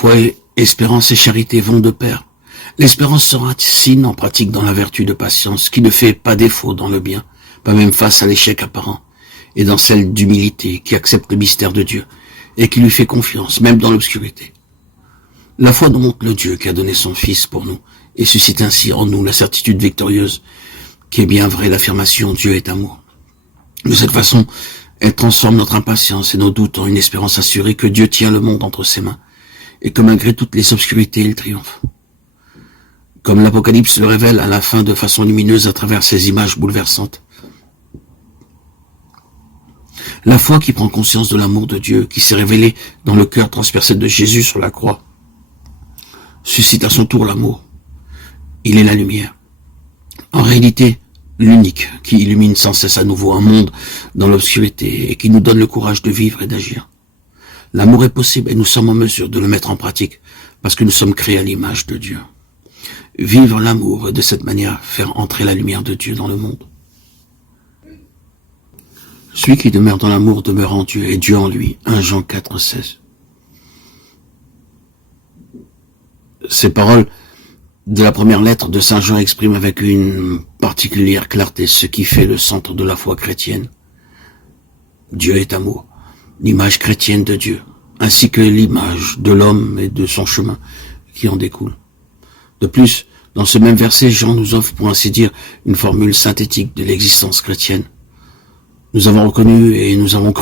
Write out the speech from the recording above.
Foi, espérance et charité vont de pair. L'espérance sera signe en pratique dans la vertu de patience, qui ne fait pas défaut dans le bien, pas même face à l'échec apparent, et dans celle d'humilité, qui accepte le mystère de Dieu, et qui lui fait confiance, même dans l'obscurité. La foi nous montre le Dieu qui a donné son Fils pour nous, et suscite ainsi en nous la certitude victorieuse, qui est bien vraie l'affirmation Dieu est amour. De cette façon, elle transforme notre impatience et nos doutes en une espérance assurée que Dieu tient le monde entre ses mains, et que malgré toutes les obscurités, il triomphe. Comme l'Apocalypse le révèle à la fin de façon lumineuse à travers ces images bouleversantes. La foi qui prend conscience de l'amour de Dieu, qui s'est révélé dans le cœur transpercé de Jésus sur la croix, suscite à son tour l'amour. Il est la lumière. En réalité, l'unique qui illumine sans cesse à nouveau un monde dans l'obscurité et qui nous donne le courage de vivre et d'agir. L'amour est possible et nous sommes en mesure de le mettre en pratique parce que nous sommes créés à l'image de Dieu. Vivre l'amour et de cette manière faire entrer la lumière de Dieu dans le monde. Celui qui demeure dans l'amour demeure en Dieu et Dieu en lui. 1 Jean 4, 16. Ces paroles de la première lettre de Saint Jean expriment avec une particulière clarté ce qui fait le centre de la foi chrétienne. Dieu est amour, l'image chrétienne de Dieu, ainsi que l'image de l'homme et de son chemin qui en découle. De plus, dans ce même verset, Jean nous offre, pour ainsi dire, une formule synthétique de l'existence chrétienne. Nous avons reconnu et nous avons cru